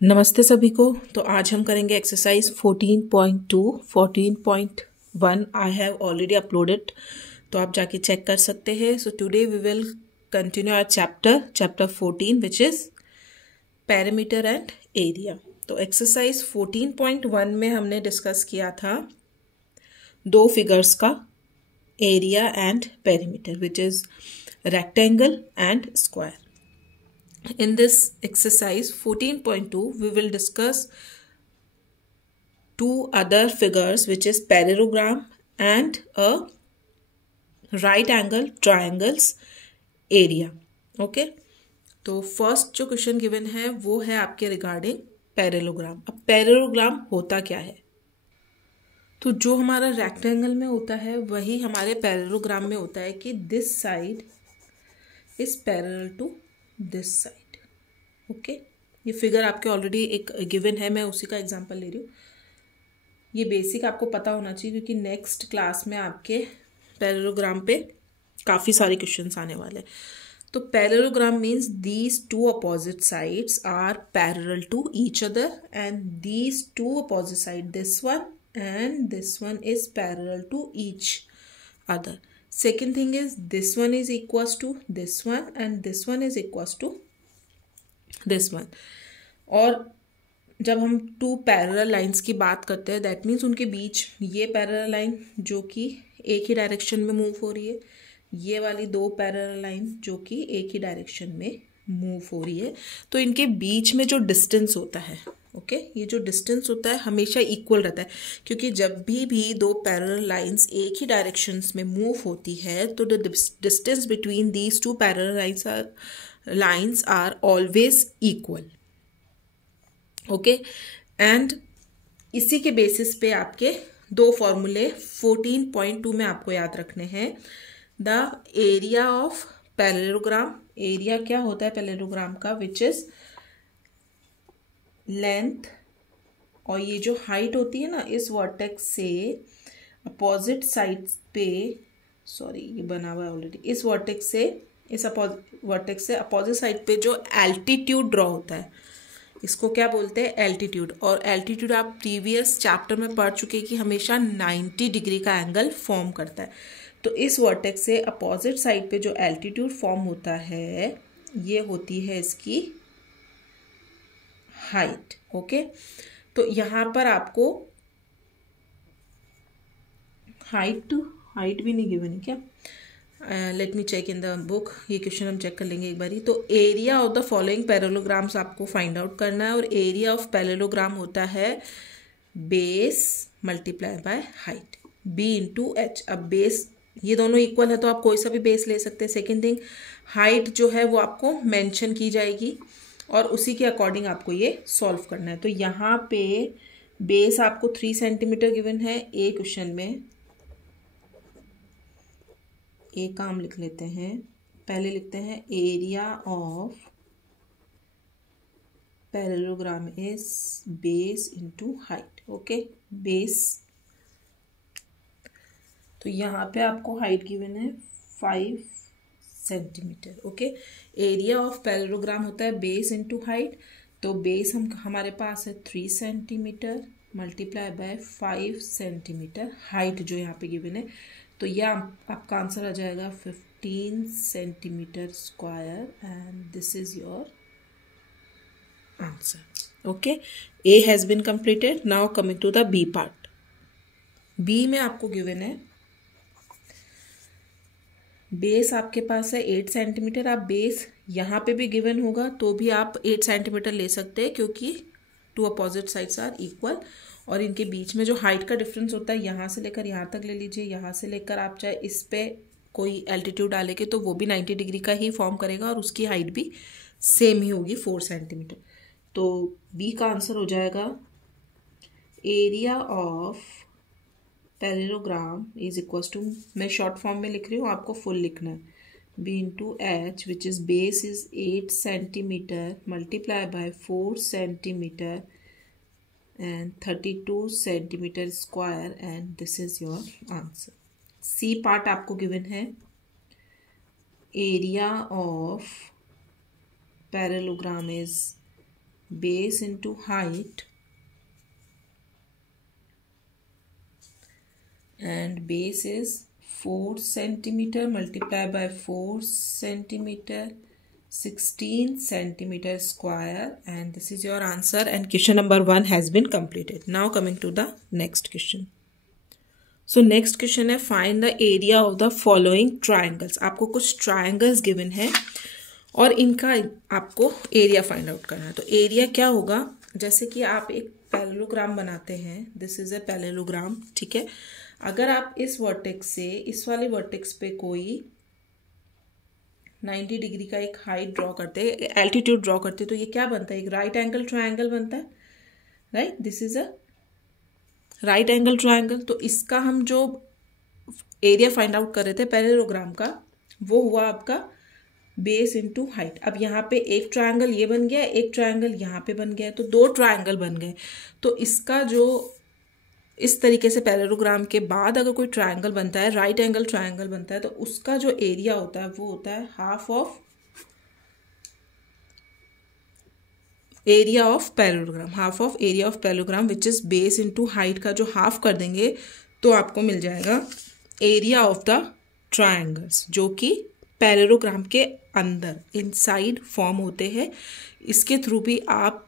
नमस्ते सभी को। तो आज हम करेंगे exercise 14.2। 14.1 I have already uploaded, तो आप जाके चेक कर सकते हैं। So today we will continue our chapter 14 which is perimeter and area. तो एक्सरसाइज 14.1 में हमने डिस्कस किया था दो फिगर्स का area and perimeter which is rectangle and square. In this exercise 14.2 we will discuss two other figures which is parallelogram and a right angle triangles area. Okay, तो first जो question given है वो है आपके regarding parallelogram. अब parallelogram होता क्या है? तो जो हमारा रेक्टेंगल में होता है वही हमारे पैरेललोग्राम में होता है कि this side is parallel to this side. Okay, ये फिगर आपके ऑलरेडी एक गिवन है, मैं उसी का एग्जांपल ले रही हूँ। ये बेसिक आपको पता होना चाहिए क्योंकि नेक्स्ट क्लास में आपके पैरेललोग्राम पे काफ़ी सारे क्वेश्चंस आने वाले हैं। तो parallelogram means these two opposite sides are parallel to each other and these two opposite side this one and this one is parallel to each other. Second thing is this one is equals to this one and this one is equals to this one. और जब हम to parallel lines की बात करते हैं that means उनके बीच ये parallel line जो कि एक ही डायरेक्शन में मूव हो रही है, ये वाली दो पैरेलल लाइन जो कि एक ही डायरेक्शन में मूव हो रही है, तो इनके बीच में जो डिस्टेंस होता है ये जो डिस्टेंस होता है हमेशा इक्वल रहता है क्योंकि जब भी दो पैरेलल लाइंस एक ही डायरेक्शंस में मूव होती है तो the distance between these two parallel lines are always equal. Okay, and इसी के बेसिस पे आपके दो फॉर्मूले 14.2 में आपको याद रखने हैं। The area of parallelogram, area क्या होता है पैरेललोग्राम का, विच इज लेंथ, और ये जो हाइट होती है ना इस वर्टेक्स से अपोजिट साइड पे, सॉरी ये बना हुआ है ऑलरेडी, इस वर्टेक्स से इस वर्टेक्स से अपोजिट साइड पे जो एल्टीट्यूड ड्रॉ होता है इसको क्या बोलते हैं, एल्टीट्यूड। और एल्टीट्यूड आप प्रीवियस चैप्टर में पढ़ चुके हैं कि हमेशा 90 डिग्री का एंगल फॉर्म करता है। तो इस वर्टेक्स से अपोजिट साइड पे जो एल्टीट्यूड फॉर्म होता है ये होती है इसकी हाइट। ओके, तो यहाँ पर आपको हाइट भी नहीं गिवन है क्या? Let me check in the book, ये क्वेश्चन हम चेक कर लेंगे एक बारी। तो area of the following parallelograms आपको फाइंड आउट करना है और एरिया ऑफ पैरेललोग्राम होता है base multiply by height, B into H. अब बेस ये दोनों इक्वल है तो आप कोई सा भी बेस ले सकते हैं। सेकेंड थिंग, हाइट जो है वो आपको मेंशन की जाएगी और उसी के अकॉर्डिंग आपको ये सॉल्व करना है। तो यहाँ पे बेस आपको 3 सेंटीमीटर गिवन है ए क्वेश्चन में। एक काम लिख लेते हैं, पहले लिखते हैं area of parallelogram is base into height. Okay, base, तो यहाँ पे आपको हाइट गिवन है 5 centimetre. Okay, area of parallelogram होता है बेस इनटू हाइट, तो बेस हमारे पास है 3 centimetre multiply bye 5 centimetre, height जो यहाँ पे गिवन है। तो यह आपका आंसर आ जाएगा 15 centimeter square and this is your answer. Okay, A has been completed. Now coming to the B part. B में आपको गिवन है बेस आपके पास है 8 सेंटीमीटर। आप बेस यहाँ पे भी गिवन होगा तो भी आप 8 सेंटीमीटर ले सकते हैं क्योंकि two opposite sides are equal. और इनके बीच में जो हाइट का डिफरेंस होता है यहाँ से लेकर यहाँ तक ले लीजिए, यहाँ से लेकर आप चाहे इस पे कोई एल्टीट्यूड डालेंगे तो वो भी 90 डिग्री का ही फॉर्म करेगा और उसकी हाइट भी सेम ही होगी 4 सेंटीमीटर। तो बी का आंसर हो जाएगा area of parallelogram is equals to, मैं शॉर्ट फॉर्म में लिख रही हूँ, आपको फुल लिखना है, B into H which is base is 8 centimeter multiply by 4 centimeter and 32 centimeter square and this is your answer. C part आपको गिवन है area of parallelogram is base into height, and base is 4 centimeter multiplied by 4 centimeter, 16 centimeter square, and this is your answer. And question number 1 has been completed. Now coming to the next question. So next question है find the area of the following triangles. आपको कुछ triangles given है और इनका आपको area find out करना है. तो एरिया क्या होगा, जैसे कि आप एक पैरेललोग्राम बनाते हैं, दिस इज अ पैरेललोग्राम, ठीक है. अगर आप इस वर्टेक्स से इस वाले वर्टेक्स पे कोई 90 डिग्री का एक हाइट ड्रॉ करते हैं, एल्टीट्यूड ड्रॉ करते हैं, तो ये क्या बनता है, एक राइट एंगल ट्रायंगल बनता है, right. This is a right angle triangle. तो इसका हम जो एरिया फाइंड आउट कर रहे थे पैरेललोग्राम का, वो हुआ आपका बेस इंटू हाइट. अब यहाँ पे एक ट्रायंगल ये बन गया, एक ट्रायंगल यहाँ पे बन गया, तो 2 ट्रायंगल बन गए. तो इसका जो इस तरीके से पैरेललोग्राम के बाद अगर कोई ट्रायंगल बनता है, राइट एंगल ट्रायंगल बनता है, तो उसका जो एरिया होता है वो होता है half of area of parallelogram. Half of area of parallelogram which is base into height का जो हाफ कर देंगे तो आपको मिल जाएगा एरिया ऑफ द ट्रायंगल्स, जो कि पैरेललोग्राम के अंदर इनसाइड फॉर्म होते हैं. इसके थ्रू भी आप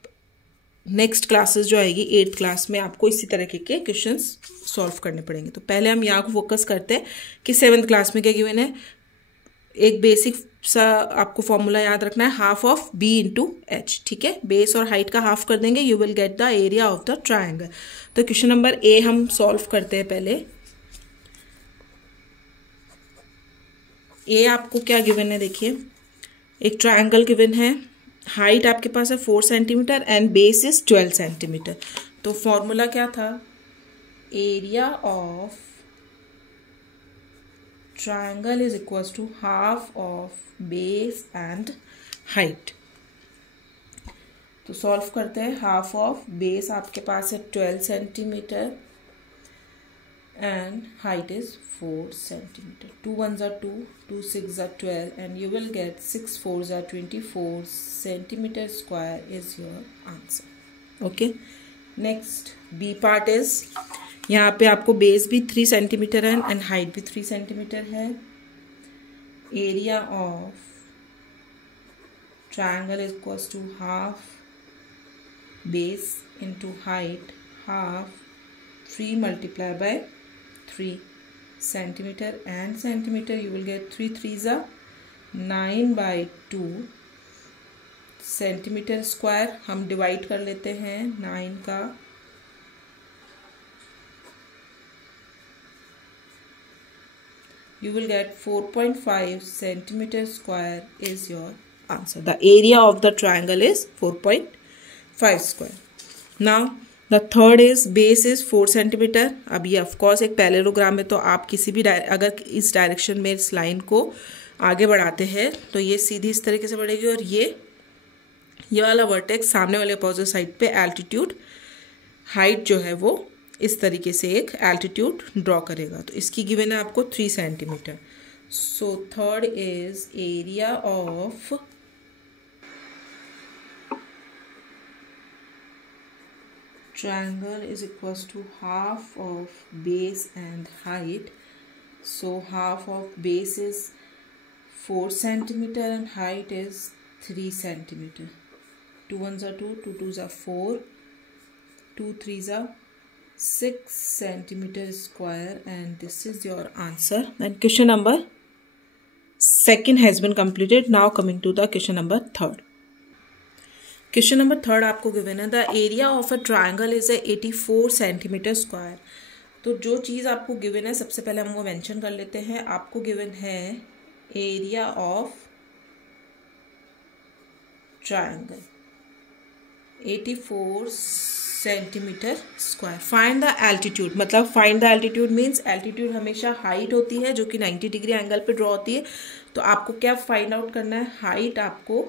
नेक्स्ट क्लासेस जो आएगी 8th क्लास में आपको इसी तरीके के क्वेश्चंस सॉल्व करने पड़ेंगे. तो पहले हम यहाँ को फोकस करते हैं कि 7th क्लास में क्या गिवन है. एक बेसिक सा आपको फॉर्मूला याद रखना है, half of B into H, ठीक है. बेस और हाइट का हाफ कर देंगे, you will get the area of the triangle. तो क्वेश्चन नंबर ए हम सॉल्व करते हैं. पहले ए आपको क्या गिवन है, देखिए एक ट्रायंगल गिवन है, हाइट आपके पास है 4 centimeter and base is 12 centimeter. तो फॉर्मूला क्या था, area of triangle is equals to half of base and height. तो सॉल्व करते हैं. हाफ ऑफ बेस आपके पास है 12 centimeter and height is 4 centimeter. 2 1s are 2, 2 6s are 12, and you will get 6 4s are 24 centimeter square is your answer. Okay. Next B part is, यहाँ पे आपको base भी 3 सेंटीमीटर है एंड हाइट भी 3 centimeter है. Area of triangle is equals to half base into height, half 3 multiplied by 3 centimeter and centimeter, you will get 3 3s are 9 by 2 centimeter square. हम divide कर लेते हैं 9 का, you will get 4.5 centimeter square is your answer. The area of the triangle is 4.5 square. Now the third is base is 4 centimetre. अब ये of course एक parallelogram है, तो आप किसी भी अगर इस डायरेक्शन में इस लाइन को आगे बढ़ाते हैं तो ये सीधी इस तरीके से बढ़ेगी, और ये वाला वर्टेक्स सामने वाले अपोजिट साइड पे एल्टीट्यूड हाइट जो है वो इस तरीके से एक एल्टीट्यूड ड्रॉ करेगा. तो इसकी गिवन है आपको 3 centimetre. So third is area of triangle is equals to half of base and height. So half of base is 4 centimeter and height is 3 centimeter. 2 1s are 2, 2 2s are 4, 2 3s are 6 centimeter square, and this is your answer. And question number 2 has been completed. Now coming to the question number 3. Question number 3 आपको given है, the area of a triangle is 84 centimetre square. तो जो चीज़ आपको given है सबसे पहले हम वो मेंशन कर लेते हैं. आपको गिवन है area of triangle 84 centimetre square. Find the altitude, मतलब find the altitude means altitude हमेशा हाइट होती है जो कि 90 डिग्री एंगल पे ड्रॉ होती है. तो आपको क्या फाइंड आउट करना है, हाइट आपको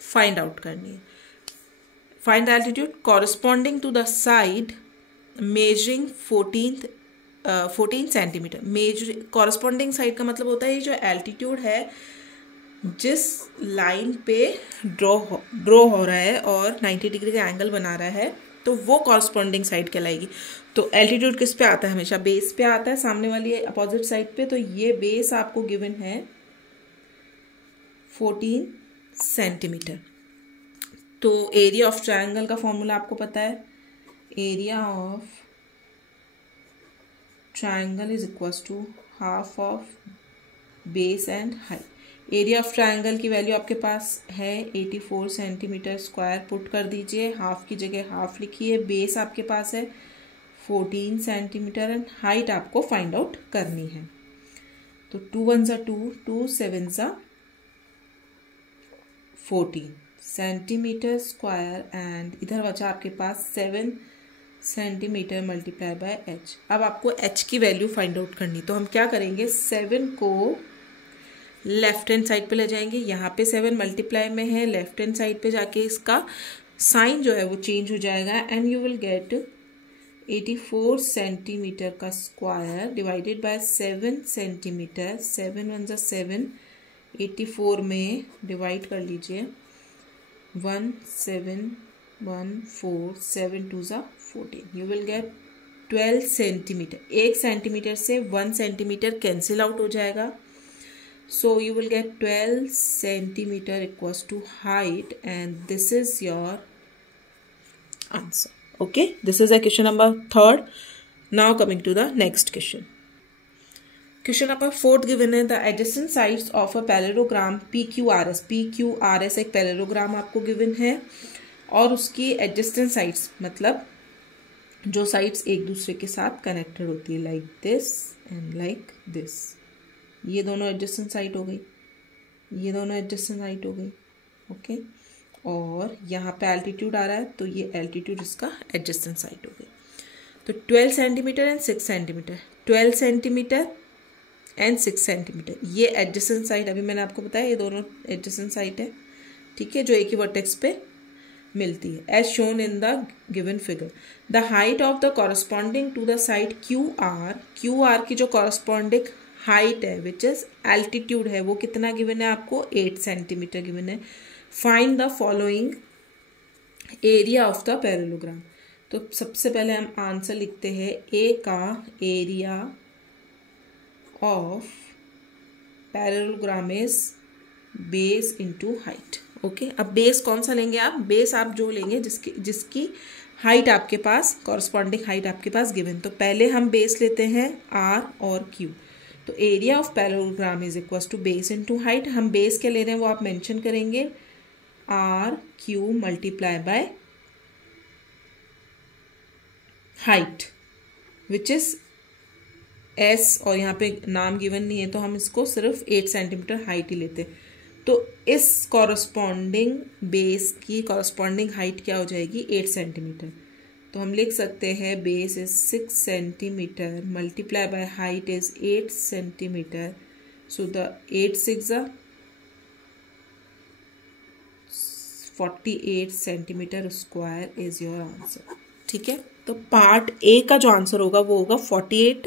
फाइंड आउट करनी है. Find the altitude corresponding to the side measuring 14 centimeter. Measure corresponding side का मतलब होता है ये जो एल्टीट्यूड है जिस लाइन पे ड्रॉ हो रहा है और 90 डिग्री का एंगल बना रहा है तो वो कॉरस्पॉन्डिंग साइड कहलाएगी। तो एल्टीट्यूड किस पे आता है? हमेशा बेस पे आता है, सामने वाली अपोजिट साइड पे। तो ये बेस आपको गिवन है 14 सेंटीमीटर। तो एरिया ऑफ ट्रायंगल का फॉर्मूला आपको पता है, area of triangle is equals to half of base and height. Area of triangle की वैल्यू आपके पास है 84 सेंटीमीटर स्क्वायर। पुट कर दीजिए, हाफ की जगह हाफ लिखिए। बेस आपके पास है 14 सेंटीमीटर एंड हाइट आपको फाइंड आउट करनी है। तो 2 1 ज़ा 2, 2 7 ज़ा 14 सेंटीमीटर स्क्वायर एंड इधर बचा आपके पास 7 सेंटीमीटर मल्टीप्लाई बाय एच। अब आपको एच की वैल्यू फाइंड आउट करनी, तो हम क्या करेंगे, 7 को लेफ्ट हैंड साइड पे ले जाएंगे। यहाँ पे 7 मल्टीप्लाई में है, लेफ्ट हैंड साइड पे जाके इसका साइन जो है वो चेंज हो जाएगा and you will gate 84 centimetre का स्क्वायर डिवाइडेड बाय 7 सेंटीमीटर। 7 1 ज़ा 7, 84 में डिवाइड कर लीजिए, 1 7 1 4 7 2 ज़ा 14। You will gate 12 centimetre. 1 centimetre से 1 सेंटीमीटर कैंसिल आउट हो जाएगा। So you will get 12 centimeter equals to height and this is your answer. Okay, this is a question number 3rd. Now coming to the next question. Question number 4th given है, the adjacent sides of a parallelogram PQRS। PQRS एक parallelogram आपको given है और उसकी adjacent sides मतलब जो sides एक दूसरे के साथ connected होती है, like this and like this। ये दोनों एडजेसेंट साइड हो गई, ये दोनों एडजेसेंट साइड हो गई। ओके, और यहाँ पे एल्टीट्यूड आ रहा है तो ये एल्टीट्यूड इसका एडजेसेंट साइड हो गई। तो 12 centimetre and 6 centimetre, 12 centimetre and 6 centimetre, ये एडजेसेंट साइड अभी मैंने आपको बताया, ये दोनों एडजेसेंट साइड है, ठीक है, जो एक ही वर्टेक्स पे मिलती है as shown in the given figure. The height of the corresponding to the side Q R की जो कॉरस्पॉन्डिंग हाइट है विच इज एल्टीट्यूड है वो कितना गिवन है आपको, 8 सेंटीमीटर गिवन है। Find the following area of the parallelogram. तो सबसे पहले हम आंसर लिखते हैं, ए का area of parallelogram is base into height. Okay, अब बेस कौन सा लेंगे आप, बेस आप जो लेंगे जिसकी हाइट आपके पास, कॉरस्पॉन्डिंग हाइट आपके पास गिवन। तो पहले हम बेस लेते हैं आर और क्यू। तो area of parallelogram is equals to base into height. हम बेस क्या ले रहे हैं वो आप मेंशन करेंगे, R Q multiply by height which is S, और यहाँ पे नाम गिवन नहीं है तो हम इसको सिर्फ 8 सेंटीमीटर हाइट ही लेते हैं। तो इस कॉरस्पॉन्डिंग बेस की कॉरस्पॉन्डिंग हाइट क्या हो जाएगी, 8 सेंटीमीटर। तो हम लिख सकते हैं base is 6 centimetre multiply by height is 8 centimetre. So the 8 6 48 centimeter square is your answer. ठीक है, तो पार्ट ए का जो आंसर होगा वो होगा 48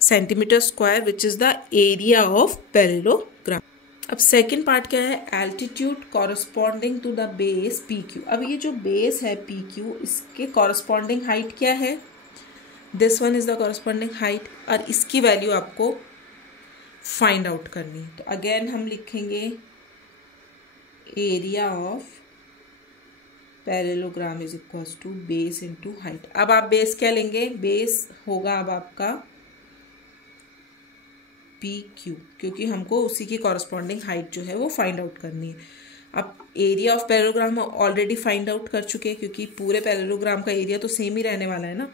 centimeter square which is the area of parallelogram. अब सेकेंड पार्ट क्या है, altitude corresponding to the base P Q. अब ये जो बेस है पी क्यू, इसके कॉरस्पॉन्डिंग हाइट क्या है, this one is the corresponding height, और इसकी वैल्यू आपको फाइंड आउट करनी है। तो अगेन हम लिखेंगे area of parallelogram is equals to base into height. अब आप बेस क्या लेंगे, बेस होगा अब आपका पी क्यू, क्योंकि हमको उसी की कॉरस्पॉन्डिंग हाइट जो है वो फाइंड आउट करनी है। अब area of parallelogram already find out कर चुके हैं क्योंकि पूरे पैरेललोग्राम का एरिया तो सेम ही रहने वाला है ना।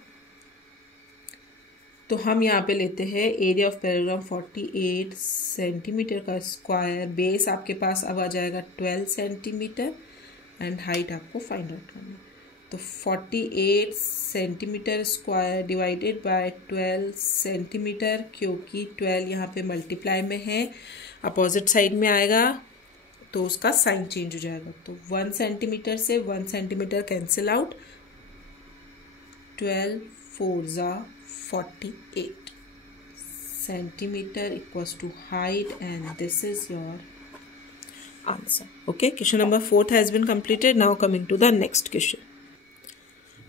तो हम यहाँ पे लेते हैं एरिया ऑफ पैरेललोग्राम 48 सेंटीमीटर का स्क्वायर। बेस आपके पास अब आ जाएगा 12 सेंटीमीटर एंड हाइट आपको फाइंड आउट करनी है। तो 48 centimeter square divided by 12 centimetre, क्योंकि 12 यहाँ पे मल्टीप्लाई में है, अपोजिट साइड में आएगा तो उसका साइन चेंज हो जाएगा। तो 1 सेंटीमीटर से 1 सेंटीमीटर कैंसिल आउट, 12 4 ज़ा 48 centimeter equals to height and this is your answer. Okay, question number 4 has been completed. Now coming to the next question.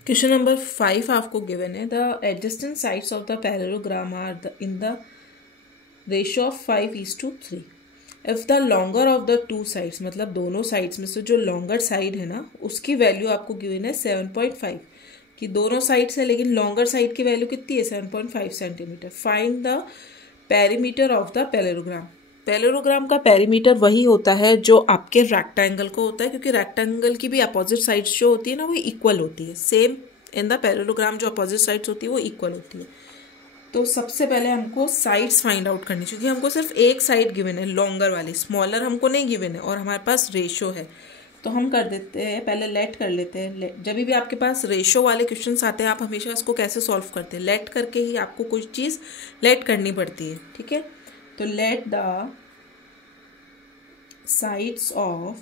Question number 5 आपको given है, the adjacent sides of the parallelogram are in the ratio of 5:3. If the longer of the two sides, मतलब दोनों sides में से जो longer side है ना, उसकी वैल्यू आपको given है 7.5, कि दोनों साइड्स है लेकिन लॉन्गर साइड की वैल्यू कितनी है 7.5 centimetre. Find the perimeter of the parallelogram. Parallelogram का पेरीमीटर वही होता है जो आपके रेक्टेंगल को होता है, क्योंकि रेक्टेंगल की भी अपोजिट साइड्स जो होती है ना वो इक्वल होती है. सेम इन द पैरेललोग्राम जो अपोजिट साइड्स होती है वो इक्वल होती है. तो सबसे पहले हमको साइड्स फाइंड आउट करनी चाहिए. हमको सिर्फ एक साइड गिवन है लॉन्गर वाली, स्मॉलर हमको नहीं गिवन है और हमारे पास रेशो है. तो हम कर देते हैं पहले लेट कर लेते हैं. जब भी आपके पास रेशो वाले क्वेश्चंस आते हैं आप हमेशा इसको कैसे सॉल्व करते हैं, लेट करके ही आपको कुछ चीज़ लेट करनी पड़ती है. ठीक है, तो let the sides of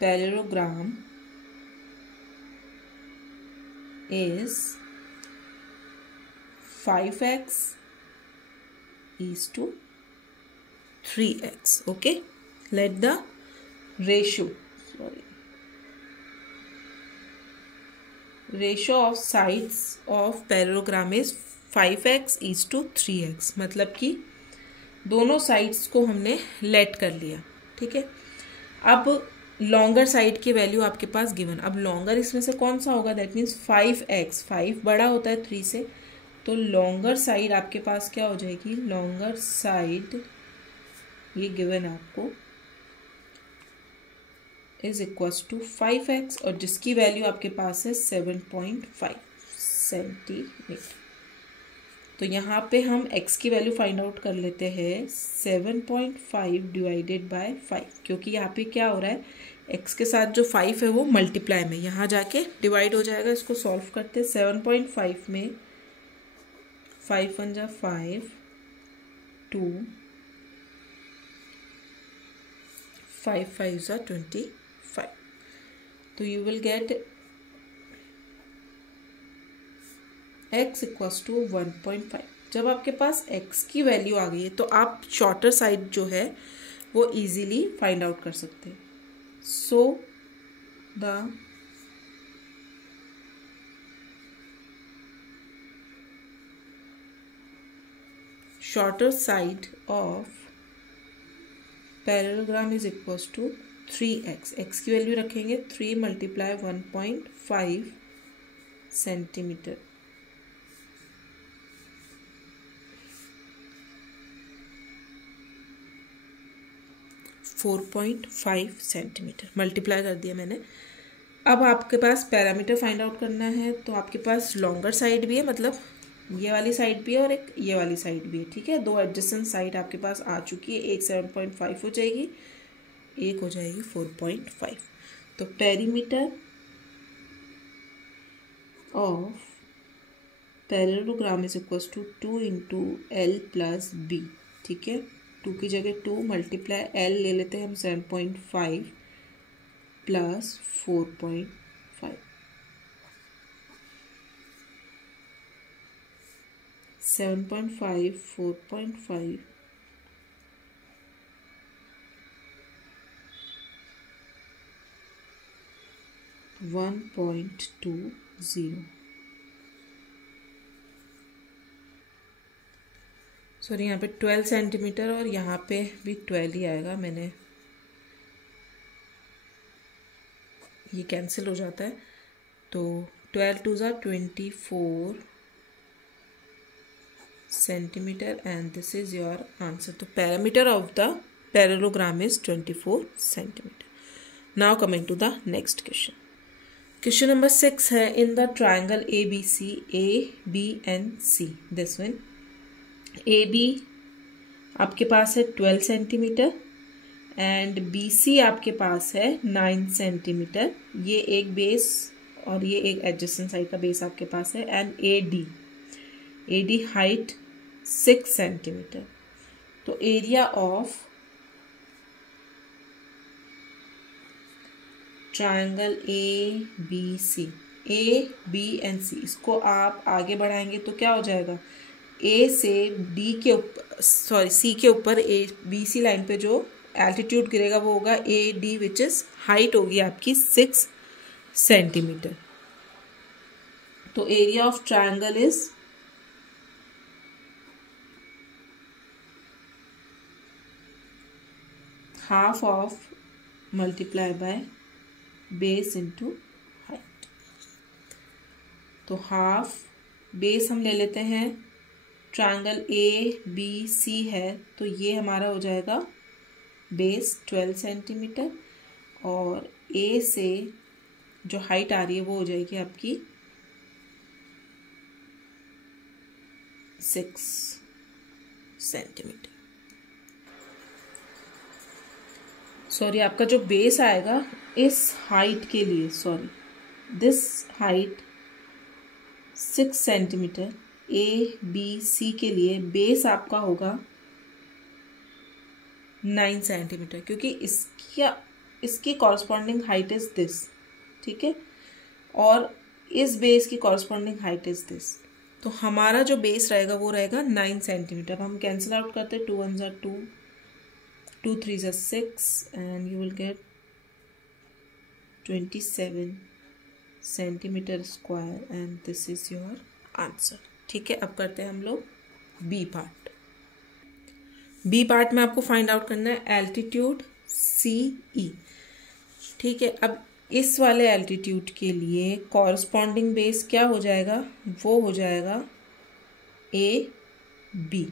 parallelogram is 5x is to 3x. Okay, let the ratio of sides of parallelogram is 5x is to 3x. मतलब कि दोनों साइड्स को हमने लेट कर लिया. ठीक है, अब लॉन्गर साइड की वैल्यू आपके पास गिवन. अब लॉन्गर इसमें से कौन सा होगा, दैट मीन्स 5x. 5 बड़ा होता है 3 से, तो लॉन्गर साइड आपके पास क्या हो जाएगी, लॉन्गर साइड ये गिवन है आपको इज इक्वल्स टू 5x और जिसकी वैल्यू आपके पास है 7.5 सेंटीमीटर. तो यहाँ पे हम x की वैल्यू फाइंड आउट कर लेते हैं 7.5 डिवाइडेड बाय 5, क्योंकि यहाँ पे क्या हो रहा है x के साथ जो 5 है वो मल्टीप्लाई में यहाँ जाके डिवाइड हो जाएगा. इसको सॉल्व करते हैं. 7.5 में 5 1 जा 5, 2, 5 5 जा 25. तो you will get x equals to 1.5. जब आपके पास x की वैल्यू आ गई है तो आप शॉर्टर साइड जो है वो इजीली फाइंड आउट कर सकते हैं. So the shorter side of parallelogram is equals to 3x. x की वैल्यू रखेंगे 3 मल्टीप्लाई 1.5 सेंटीमीटर. सेंटीमीटर मल्टीप्लाई कर दिया मैंने. अब आपके पास पैरामीटर फाइंड आउट करना है, तो आपके पास लॉन्गर साइड भी है, मतलब ये वाली साइड भी है और एक ये वाली साइड भी है. ठीक है, दो एडजेसेंट साइड आपके पास आ चुकी है. एक 7.5 हो जाएगी, एक हो जाएगी 4.5. तो perimeter of parallelogram is equals to 2 into L plus B. ठीक है, 2 की जगह 2 मल्टीप्लाई L ले लेते हैं हम 7.5 प्लस 4.5. 7.5 4.5 1.20. सॉरी, यहाँ पे 12 सेंटीमीटर और यहाँ पे भी 12 ही आएगा. मैंने ये कैंसिल हो जाता है, तो 12 2 ज़ा 24 centimetre and this is your answer. तो parameter of the parallelogram is 24 centimetre. Now coming to the next question. Question number 6 है, in the triangle ABC ABNC this one. AB आपके पास है 12 सेंटीमीटर एंड BC आपके पास है 9 centimetre. ये एक बेस और ये एक एडजेसेंट साइड का बेस आपके पास है. And AD height 6 centimetre. तो area of triangle ABC ABNC, इसको आप आगे बढ़ाएंगे तो क्या हो जाएगा, A से D के ऊपर, सॉरी C के ऊपर BC लाइन पे जो एल्टीट्यूड गिरेगा वो होगा A D, which is height होगी आपकी 6 सेंटीमीटर। तो area of triangle is half of multiply by base into height. तो हाफ बेस हम ले लेते हैं, ट्रायंगल ए बी सी है तो ये हमारा हो जाएगा बेस 12 सेंटीमीटर, और ए से जो हाइट आ रही है वो हो जाएगी आपकी 6 सेंटीमीटर। सॉरी, आपका जो बेस आएगा इस हाइट के लिए, sorry this height 6 centimeter A B C के लिए बेस आपका होगा 9 सेंटीमीटर, क्योंकि इसकी कॉरस्पॉन्डिंग हाइट इज दिस, ठीक है, और इस बेस की कॉरस्पॉन्डिंग हाइट इज दिस। तो हमारा जो बेस रहेगा वो रहेगा 9 सेंटीमीटर। अब हम कैंसिल आउट करते हैं, 2 1 ज़ा 2, 2 3 ज़ा 6 and you will gate 27 centimetre square and this is your answer. ठीक है, अब करते हैं हम लोग बी पार्ट। बी पार्ट में आपको फाइंड आउट करना है एल्टीट्यूड सी ई। ठीक है, अब इस वाले एल्टीट्यूड के लिए कॉरस्पॉन्डिंग बेस क्या हो जाएगा, वो हो जाएगा ए बी।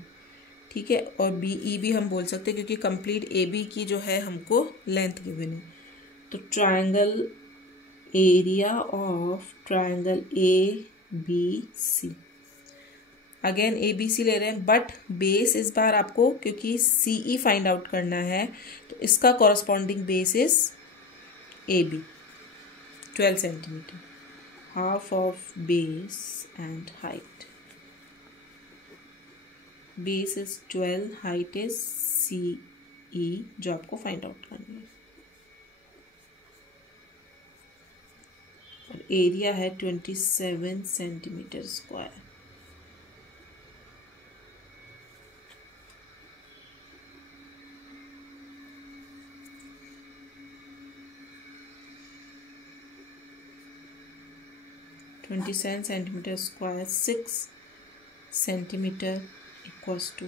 ठीक है, और बी ई भी हम बोल सकते हैं क्योंकि कंप्लीट ए बी की जो है हमको लेंथ गिवन है। तो triangle area of triangle A B C, again A B C ले रहे हैं, बट बेस इस बार आपको क्योंकि सी ई फाइंड आउट करना है तो इसका corresponding base is A B 12 centimetre, half of base and height. Base is 12, height is C E जो आपको फाइंड आउट करनी है, और एरिया है 27 centimetre square. Centimetre square 6 centimetre equals to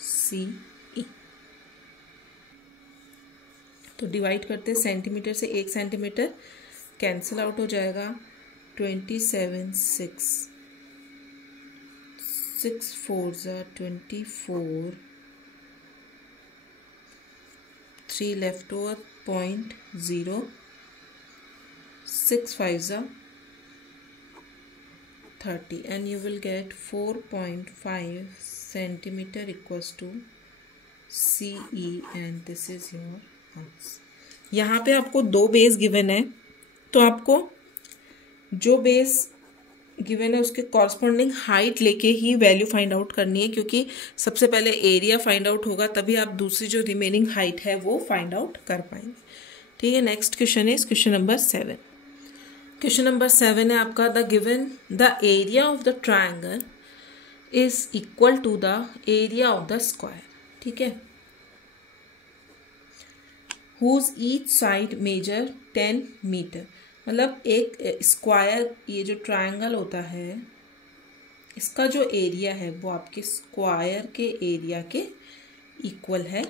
C E. तो डिवाइड करते हैं, सेंटीमीटर से 1 सेंटीमीटर कैंसिल आउट हो जाएगा, 27 6 4 ज़ा 24, 3 लेफ्ट ओवर 0.0, 6 5 ज़ा 30 and you will get 4.5 centimeter equals to CE and this is your answer। यहाँ पे आपको दो बेस गिवन है, तो आपको जो बेस गिवन है उसके कॉरस्पॉन्डिंग हाइट लेके ही वैल्यू फाइंड आउट करनी है, क्योंकि सबसे पहले एरिया फाइंड आउट होगा तभी आप दूसरी जो रिमेनिंग हाइट है वो फाइंड आउट कर पाएंगे। ठीक है, next question is question number 7। Question number 7 है आपका, the given the area of the triangle is equal to the area of the square. ठीक है, whose each side measure 10 meter. मतलब एक स्क्वायर, ये जो ट्रायंगल होता है इसका जो एरिया है वो आपके स्क्वायर के एरिया के इक्वल है।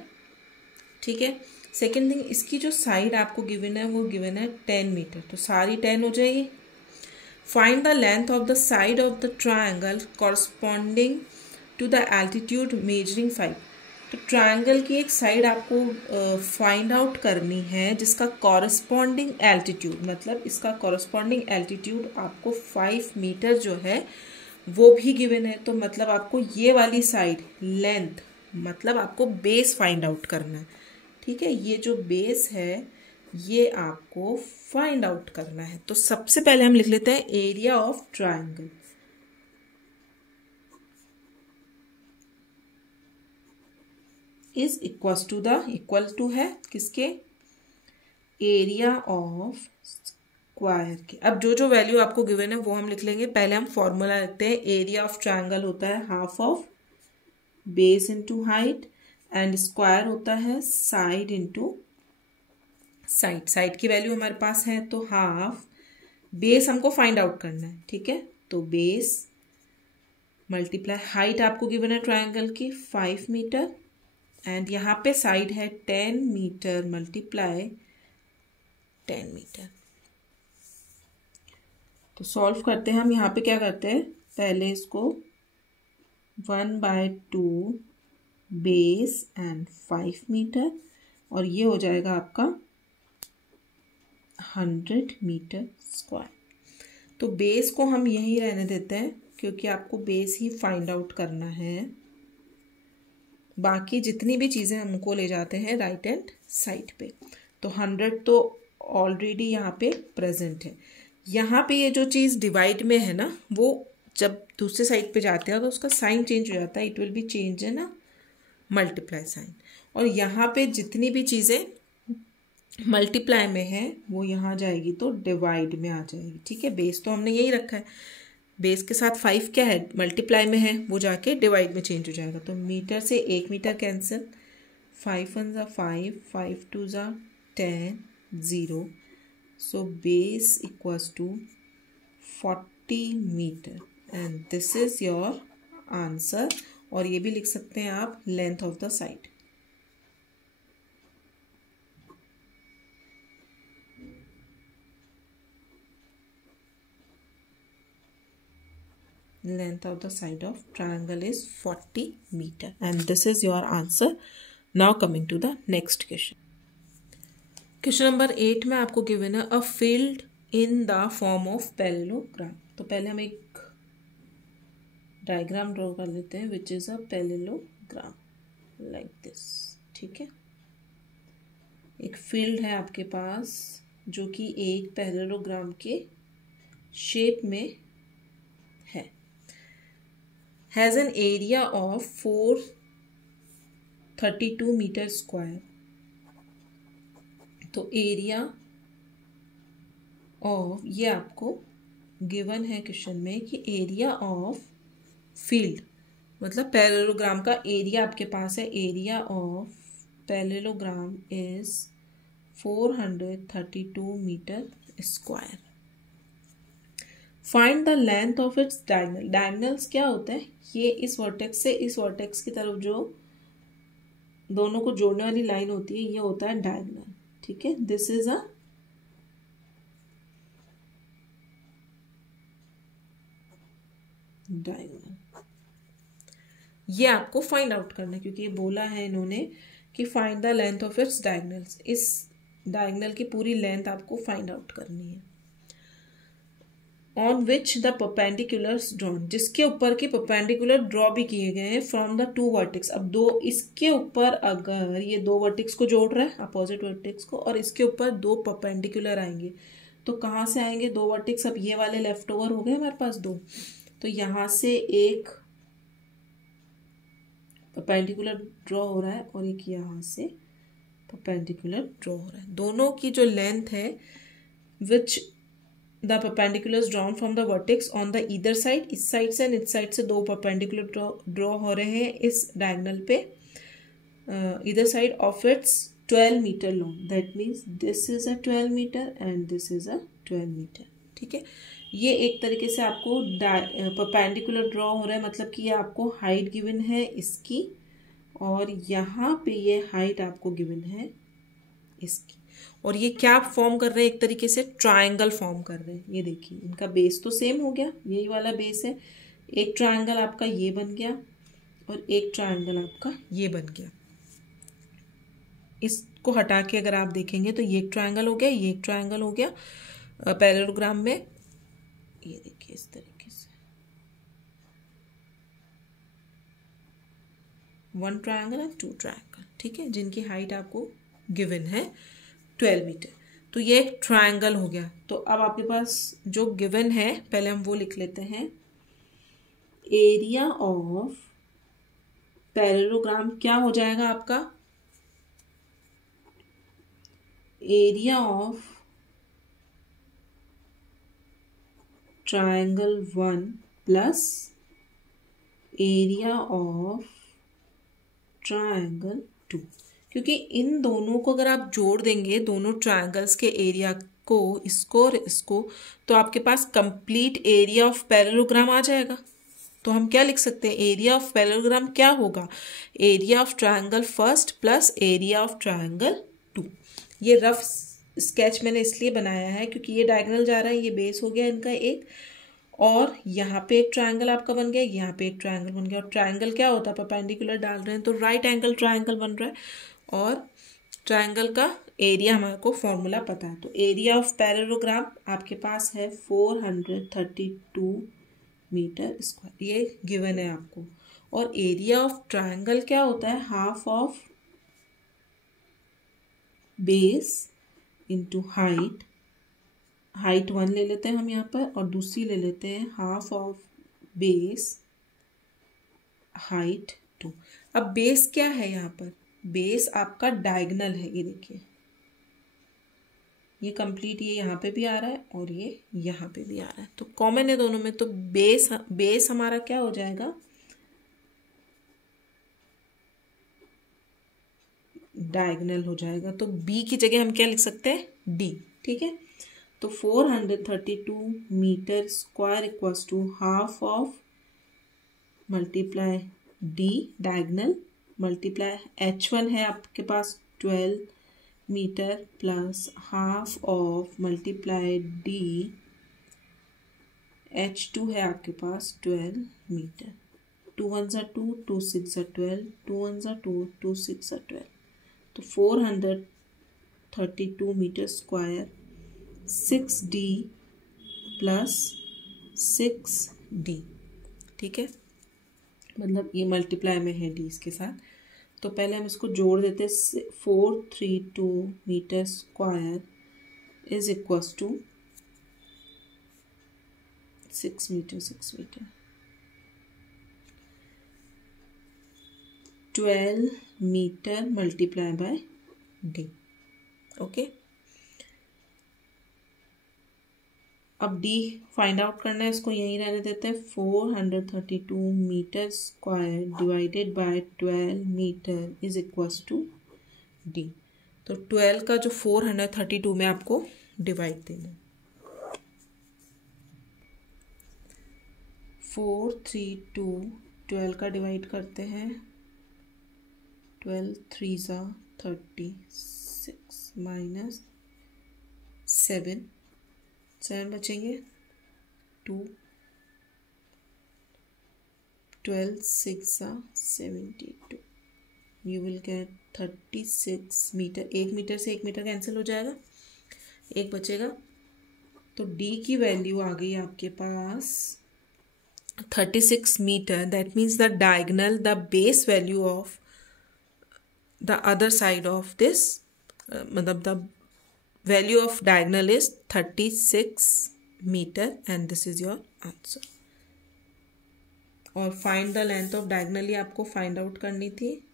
ठीक है, सेकेंड थिंग, इसकी जो साइड आपको गिवन है वो गिवन है 10 मीटर, तो सारी 10 हो जाएगी। Find the length of the side of the triangle corresponding to the altitude measuring 5। तो ट्रायंगल की एक साइड आपको फाइंड आउट करनी है जिसका कॉरस्पॉन्डिंग एल्टीट्यूड, मतलब इसका कॉरस्पॉन्डिंग एल्टीट्यूड आपको 5 मीटर जो है वो भी गिवन है। तो मतलब आपको ये वाली साइड लेंथ, मतलब आपको बेस फाइंड आउट करना है। ठीक है, ये जो बेस है ये आपको फाइंड आउट करना है। तो सबसे पहले हम लिख लेते हैं area of triangle is equal to the, equal to है किसके, एरिया ऑफ स्क्वायर के। अब जो जो वैल्यू आपको गिवन है वो हम लिख लेंगे। पहले हम फॉर्मूला लिखते हैं, एरिया ऑफ ट्रायंगल होता है half of base into height and square होता है साइड इंटू साइड। साइड की वैल्यू हमारे पास है तो हाफ, बेस हमको फाइंड आउट करना है, ठीक है। तो बेस मल्टीप्लाई हाइट आपको गिवन है ट्रायंगल की 5 मीटर एंड यहाँ पे साइड है 10 मीटर मल्टीप्लाई 10 मीटर। तो सॉल्व करते हैं हम। यहाँ पे क्या करते हैं, पहले इसको 1/2 बेस एंड 5 मीटर और ये हो जाएगा आपका 100 मीटर स्क्वायर। तो बेस को हम यही रहने देते हैं क्योंकि आपको बेस ही फाइंड आउट करना है। बाकी जितनी भी चीज़ें हमको ले जाते हैं राइट हैंड साइड पे। तो 100 तो ऑलरेडी यहाँ पे प्रेजेंट है। यहाँ पे ये जो चीज़ डिवाइड में है ना, वो जब दूसरे साइड पे जाते हैं तो उसका साइन चेंज हो जाता है, इट विल बी चेंज है ना मल्टीप्लाई साइन। और यहाँ पे जितनी भी चीज़ें मल्टीप्लाई में है वो यहाँ जाएगी तो डिवाइड में आ जाएगी, ठीक है। बेस तो हमने यही रखा है, बेस के साथ 5 क्या है मल्टीप्लाई में है, वो जाके डिवाइड में चेंज हो जाएगा। तो मीटर से 1 मीटर कैंसिल, 5 1 ज़ा 5, 5 2 ज़ा 10, 0। So base equals to 40 meter and this is your answer. और ये भी लिख सकते हैं आप length of the side. Length of the side of triangle is 40 meter and this is your answer. Now coming to the next question. Question number 8 में आपको given है a field in the form of parallelogram. तो पहले हम एक diagram draw कर लेते हैं which is a parallelogram like this, ठीक है। एक फील्ड है आपके पास जो कि एक पैरेललोग्राम के शेप में है। Has an area of 432 meter square. तो एरिया ऑफ, ये आपको गिवन है क्वेश्चन में कि एरिया ऑफ फील्ड मतलब पैरेललोग्राम का एरिया आपके पास है। Area of parallelogram is 432 meter square. Find the length of its diagonal. Diagonals क्या होता है, ये इस वर्टेक्स से इस वर्टेक्स की तरफ जो दोनों को जोड़ने वाली लाइन होती है ये होता है डायगनल, ठीक है। This is a diagonal. ये आपको फाइंड आउट करना है क्योंकि ये बोला है इन्होंने कि find the length of it's diagonals. इस डायगनल की पूरी लेंथ आपको फाइंड आउट करनी है। On which the perpendiculars drawn, जिसके ऊपर की परपेंडिकुलर ड्रॉ भी किए गए हैं फ्रॉम द 2 वर्टेक्स। अब दो इसके ऊपर अगर ये 2 वर्टेक्स को जोड़ रहा है अपोजिट वर्टेक्स को और इसके ऊपर 2 परपेंडिकुलर आएंगे तो कहाँ से आएंगे 2 वर्टेक्स। अब ये वाले लेफ्ट ओवर हो गए हमारे पास 2, तो यहाँ से एक परपेंडिकुलर ड्रॉ हो रहा है और एक यहाँ से परपेंडिकुलर ड्रॉ हो रहा है। दोनों की जो लेंथ है which the perpendiculars drawn from the vertex on the either side, इस साइड से एंड इस साइड से 2 परपेंडिकुलर ड्रॉ हो रहे हैं इस डायगोनल पे either side of its 12 meter long. That means this is a 12 meter and this is a 12 meter, ठीक है। ये एक तरीके से आपको परपेंडिकुलर ड्रॉ हो रहा है, मतलब कि ये आपको हाइट गिवन है इसकी और यहाँ पे ये हाइट आपको गिवन है इसकी। और ये क्या फॉर्म कर रहे हैं, एक तरीके से ट्रायंगल फॉर्म कर रहे हैं। ये देखिए इनका बेस तो सेम हो गया, यही वाला बेस है। एक ट्रायंगल आपका ये बन गया और एक ट्रायंगल आपका ये बन गया। इसको हटा के अगर आप देखेंगे तो ये एक ट्रायंगल हो गया, ये एक ट्रायंगल हो गया पैरेललोग्राम में। ये देखिए इस तरीके से 1 ट्रायंगल एंड 2 ट्रायंगल, ठीक है, जिनकी हाइट आपको गिवन है 12 मीटर। तो ये एक ट्रायंगल हो गया। तो अब आपके पास जो गिवन है पहले हम वो लिख लेते हैं। एरिया ऑफ पैरेललोग्राम क्या हो जाएगा आपका, area of triangle 1 plus area of triangle 2, क्योंकि इन दोनों को अगर आप जोड़ देंगे, दोनों ट्रायंगल्स के एरिया को, इसको और इसको, तो आपके पास कंप्लीट एरिया ऑफ पैरेललोग्राम आ जाएगा। तो हम क्या लिख सकते हैं, एरिया ऑफ पैरेललोग्राम क्या होगा, area of triangle first plus area of triangle 2। ये रफ स्केच मैंने इसलिए बनाया है क्योंकि ये डायगोनल जा रहा है, ये बेस हो गया इनका एक, और यहाँ पे एक ट्रायंगल आपका बन गया, यहाँ पे एक ट्रायंगल बन गया। और ट्रायंगल क्या होता है, परपेंडिकुलर डाल रहे हैं तो राइट एंगल ट्रायंगल बन रहा है, और ट्रायंगल का एरिया हमारे को फॉर्मूला पता है। तो एरिया ऑफ पैरेललोग्राम आपके पास है 432 मीटर स्क्वायर, ये गिवन है आपको। और एरिया ऑफ ट्रायंगल क्या होता है, half of base into height, height 1 ले लेते हैं हम यहाँ पर, और दूसरी ले लेते हैं हाफ ऑफ बेस हाइट 2। अब बेस क्या है यहाँ पर, बेस आपका डायगोनल है, ये देखिए ये कंप्लीट, ये यहाँ पे भी आ रहा है और ये यहाँ पे भी आ रहा है, तो कॉमन है दोनों में। तो बेस हमारा क्या हो जाएगा, डायगोनल हो जाएगा। तो बी की जगह हम क्या लिख सकते हैं, डी, ठीक है। तो 432 meter square equals to half of multiply D diagonal multiply H1 है आपके पास 12 meter plus half of multiply D H2 है आपके पास 12 मीटर। 2 1 2, 2 6 12, 2 1 2, 2 6 12, तो 432 meter square 6D plus 6D, ठीक है, मतलब ये मल्टीप्लाई में है D इसके साथ। तो पहले हम इसको जोड़ देते, 432 meter square is equals to 6 meter 12 meter multiply by D, okay. अब D फाइंड आउट करना है, इसको यहीं रहने देते हैं। 432 meter square divided by 12 meter is equals to D। तो 12 का जो 432 में आपको डिवाइड देना है, 432 12 का डिवाइड करते हैं, 12 3 36 माइनस 7 बचेंगे, 2 12 6 72, you will get 36 meter. 1 meter से 1 मीटर कैंसिल हो जाएगा, 1 बचेगा। तो D की वैल्यू आ गई आपके पास 36 meter. That means the diagonal, the base value of the other side of this, मतलब the value of diagonal is 36 meter and this is your answer। और find the length of diagonal ये आपको find out करनी थी,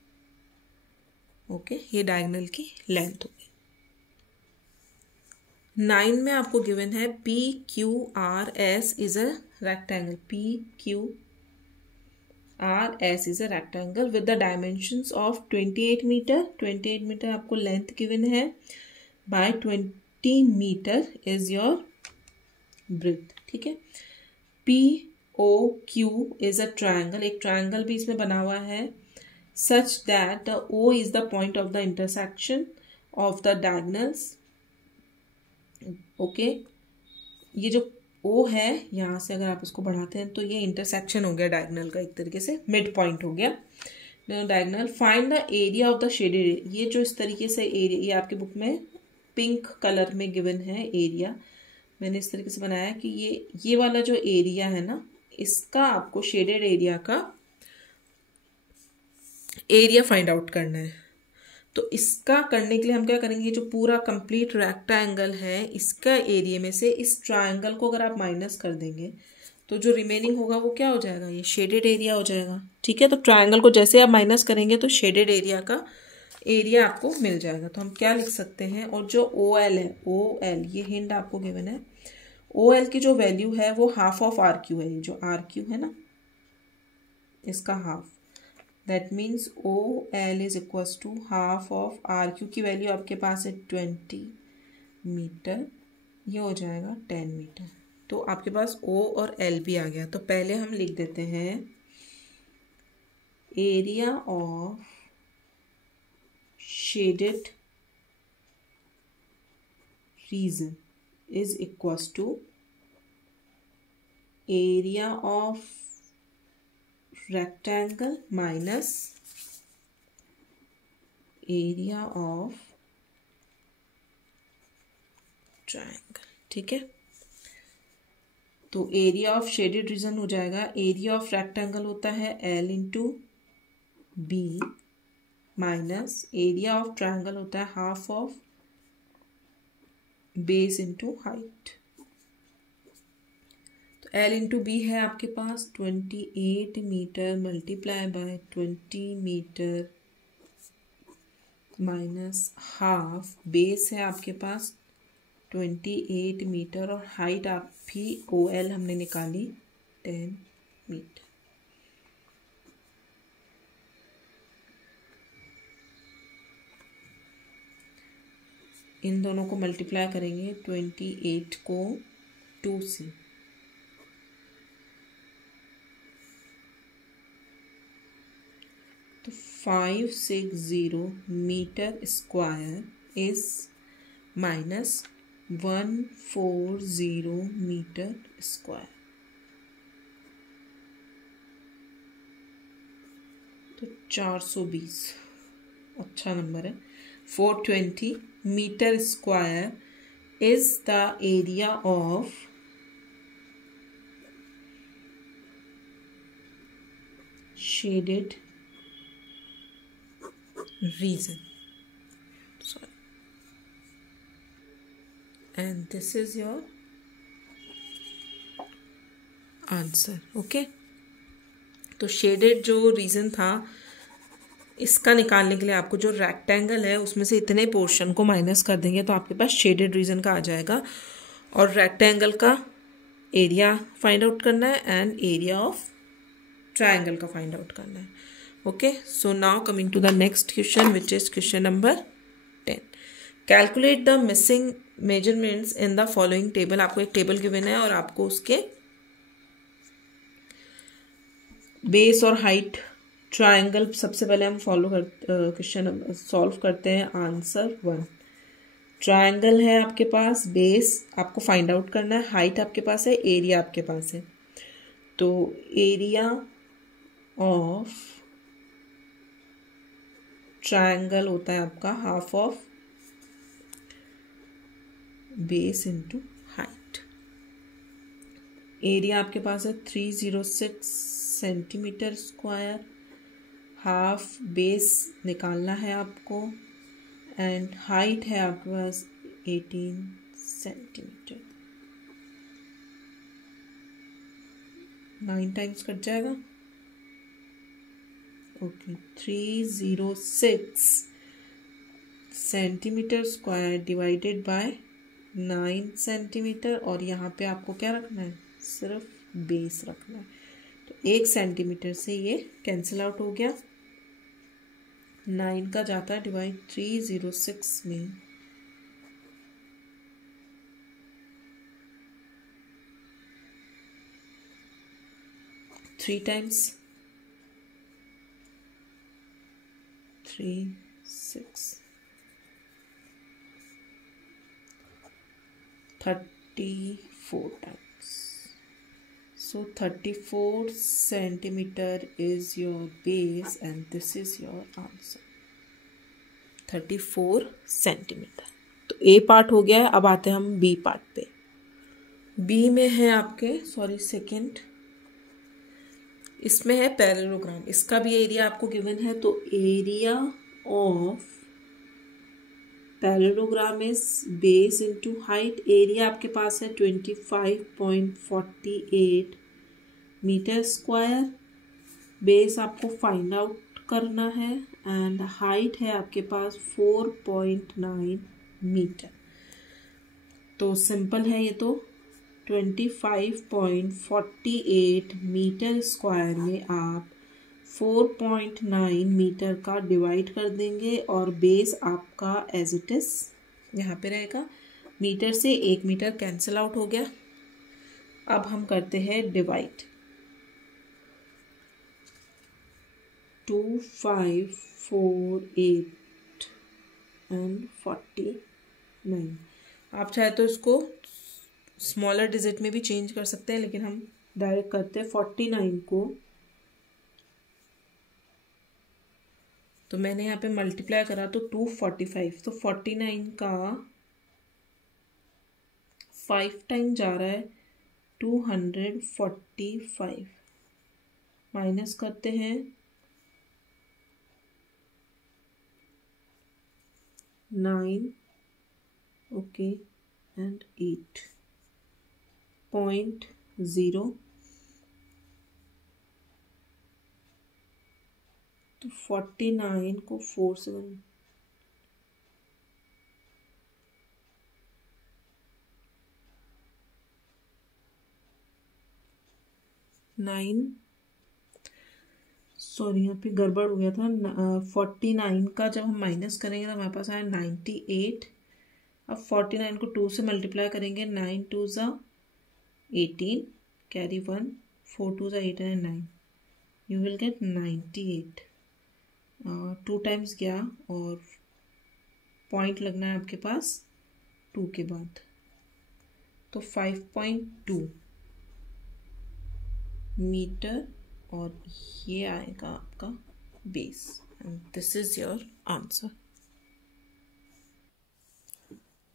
okay, ये diagonal की length हो गई। 9 में आपको गिवन है PQRS is a rectangle, PQRS is a rectangle with the dimensions of 28 meter, 28 meter आपको लेंथ गिवन है, by 20 meter is your breadth, ठीक है। POQ इज अ ट्रायंगल, एक ट्रायंगल भी इसमें बना हुआ है, such that the O is the point of the intersection of the diagonals, okay. ये जो O है, यहाँ से अगर आप इसको बढ़ाते हैं तो ये इंटरसेक्शन हो गया डायगोनल का, एक तरीके से मिड पॉइंट हो गया diagonal. Find the area of the shaded, ये जो इस तरीके से एरिया, ये आपके बुक में पिंक कलर में गिवन है एरिया, मैंने इस तरीके से बनाया कि ये वाला जो एरिया है ना, इसका आपको शेडेड एरिया का एरिया फाइंड आउट करना है। तो इसका करने के लिए हम क्या करेंगे, जो पूरा कंप्लीट रेक्टेंगल है, इसका एरिया में से इस ट्रायंगल को अगर आप माइनस कर देंगे तो जो रिमेनिंग होगा वो क्या हो जाएगा, ये शेडेड एरिया हो जाएगा, ठीक है। तो ट्रायंगल को जैसे आप माइनस करेंगे तो शेडेड एरिया का एरिया आपको मिल जाएगा। तो हम क्या लिख सकते हैं, और जो OL है, OL ये हिंट आपको गिवन है, OL की जो वैल्यू है वो हाफ ऑफ RQ है, ये जो RQ है ना, इसका half, that means O L is equals to half of R Q की वैल्यू आपके पास है 20 मीटर, ये हो जाएगा 10 मीटर। तो आपके पास ओ और एल भी आ गया। तो पहले हम लिख देते हैं area of shaded reason is equals to area of rectangle minus area of triangle। ठीक है, तो एरिया ऑफ शेडेड रीजन हो जाएगा, एरिया ऑफ रेक्टेंगल होता है L into B minus area of triangle होता है half of base into height. तो L इंटू बी है आपके पास 28 meter multiply by 20 meter minus half, base है आपके पास 28 मीटर और हाइट आप भी OL हमने निकाली 10 मीटर। इन दोनों को मल्टीप्लाई करेंगे 28 को 2 से, तो 560 meter square is minus 140 meter square. तो 420 अच्छा नंबर है। 420 meter square is the area of shaded region, and this is your answer. Okay, तो शेडेड जो रीजन था इसका निकालने के लिए आपको जो रेक्टेंगल है उसमें से इतने पोर्शन को माइनस कर देंगे तो आपके पास शेडेड रीजन का आ जाएगा, और रेक्टेंगल का एरिया फाइंड आउट करना है एंड एरिया ऑफ ट्रायंगल का फाइंड आउट करना है। Okay, so now coming to the next question which is question number 10। Calculate the missing measurements in the following table. आपको एक टेबल गिवन है और आपको उसके बेस और हाइट ट्रायंगल सबसे पहले हम क्वेश्चन सॉल्व करते हैं। आंसर 1, ट्रायंगल है आपके पास, बेस आपको फाइंड आउट करना है, हाइट आपके पास है, एरिया आपके पास है। तो एरिया ऑफ ट्रायंगल होता है आपका half of base into height. Area आपके पास है 306 सेंटीमीटर स्क्वायर, हाफ बेस निकालना है आपको एंड हाइट है आपके पास 18 सेंटीमीटर। 9 टाइम्स कट जाएगा। Okay, 306 centimetre square divided bye 9 centimetre, और यहाँ पे आपको क्या रखना है, सिर्फ बेस रखना है। तो 1 सेंटीमीटर से ये कैंसिल आउट हो गया, 9 का जाता है डिवाइड 306 में, three times 3 6 34 times. So 34 centimeter is your base and this is your answer. 34 centimetre. तो ए पार्ट हो गया है, अब आते हैं हम बी पार्ट पे। बी में है आपके सेकंड, इसमें है पैरेललोग्राम, इसका भी एरिया आपको गिवन है। तो area of parallelogram is base into height. Area आपके पास है 25.48 मीटर स्क्वायर, बेस आपको फाइंड आउट करना है एंड हाइट है आपके पास 4.9 मीटर। तो सिंपल है ये, तो 25.48 मीटर स्क्वायर में आप 4.9 मीटर का डिवाइड कर देंगे और बेस आपका एज इट इज यहाँ पे रहेगा। मीटर से 1 मीटर कैंसिल आउट हो गया। अब हम करते हैं डिवाइड। 2, 5, 4, 8 एंड 49। आप चाहे तो इसको स्मॉलर डिजिट में भी चेंज कर सकते हैं, लेकिन हम डायरेक्ट करते हैं 49 को। तो मैंने यहाँ पे मल्टीप्लाई करा तो 245, तो 49 का 5 टाइम जा रहा है 245। माइनस करते हैं 9 ओके एंड 8.0। तो 49 को 4 से 9 सॉरी यहाँ पे गड़बड़ हो गया था। 49 का जब हम माइनस करेंगे तो हमारे पास आया 98। अब 49 को 2 से मल्टीप्लाई करेंगे। 9 2 ज़ा 18 कैरी 1, 4 2 ज़ा 8 and 9, you will gate 98। 2 times गया और पॉइंट लगना है आपके पास 2 के बाद, तो 5.2 मीटर और ये आएगा आपका base and this is your answer.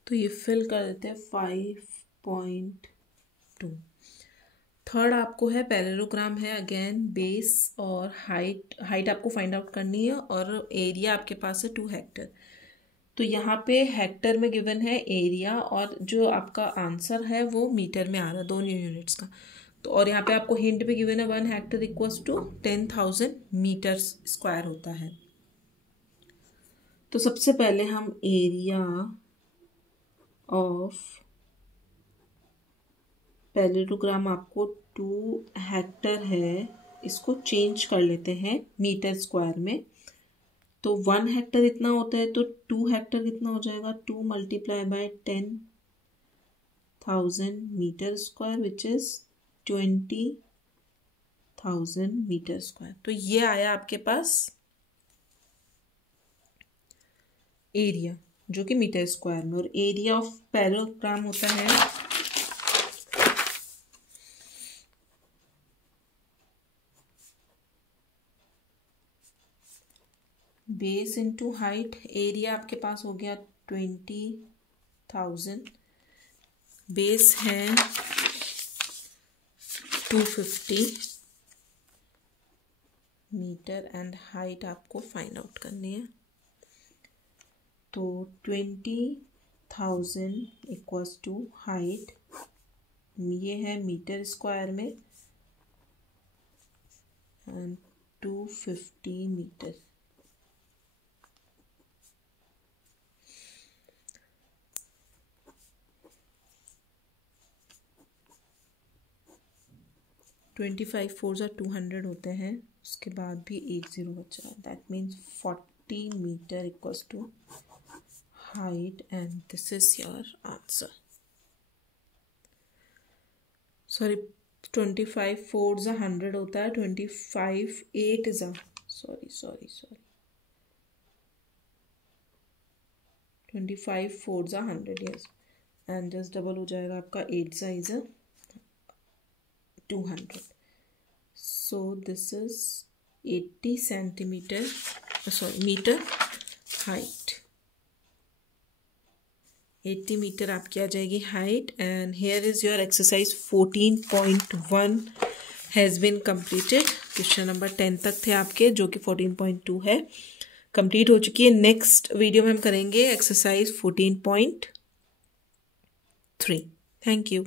तो ये फिल कर देते हैं 5.2। थर्ड आपको है पैरेललोग्राम है। अगेन बेस और हाइट आपको फाइंड आउट करनी है और एरिया आपके पास है 2 हेक्टर। तो यहाँ पे हेक्टर में गिवन है एरिया और जो आपका आंसर है वो मीटर में आ रहा है, दोनों यूनिट्स का। तो और यहाँ पे आपको हिंट भी गिवन है 1 hectare equals to 10,000 meter square होता है। तो सबसे पहले हम एरिया ऑफ पैरेललोग्राम आपको 2 हेक्टर है, इसको चेंज कर लेते हैं मीटर स्क्वायर में। तो 1 हेक्टर इतना होता है तो 2 हेक्टर कितना हो जाएगा, 2 multiply by 10,000 meter square which is 20,000 meter square. तो ये आया आपके पास एरिया जो कि मीटर स्क्वायर में। और एरिया ऑफ पैरेललोग्राम होता है बेस इंटू हाइट। एरिया आपके पास हो गया 20,000, बेस है 250 मीटर एंड हाइट आपको फाइंड आउट करनी है। तो 20,000 इक्वल्स टू हाइट, ये है मीटर स्क्वायर में एंड 250 मीटर। ट्वेंटी 5 4 ज़ा 200 होते हैं, उसके बाद भी 1 0 बचा है। That means 40 meter equals to height and this is your answer. Sorry 25 4 ज़ा 100 होता है, 25 8 ज़ा सॉरी 25 4 ज़ा 100 यस एंड जस्ट डबल हो जाएगा आपका 8 ज़ा is 200। So this is 80 centimeter metre height. 80 metre आपकी आ जाएगी height. And here is your exercise 14.1 has been completed. Question number 10 तक थे आपके, जो कि 14.2 है, कंप्लीट हो चुकी है। नेक्स्ट वीडियो में हम करेंगे एक्सरसाइज 14.3। Thank you.